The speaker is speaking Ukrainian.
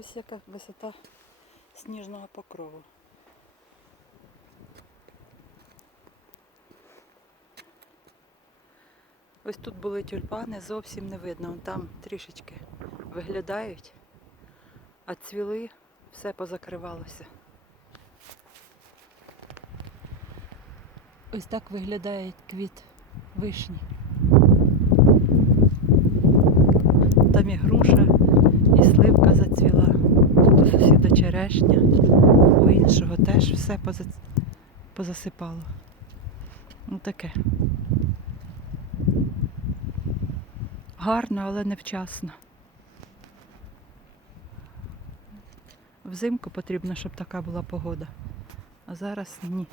Ось яка висота сніжного покрову. Ось тут були тюльпани, зовсім не видно. Там трішечки виглядають, а цвіли, все позакривалося. Ось так виглядає квіт вишні. Там і груша, і сливка зацвіла. Тут до черешня, у іншого теж все позасипало. Ну таке. Гарно, але невчасно. Взимку потрібно, щоб така була погода. А зараз ні.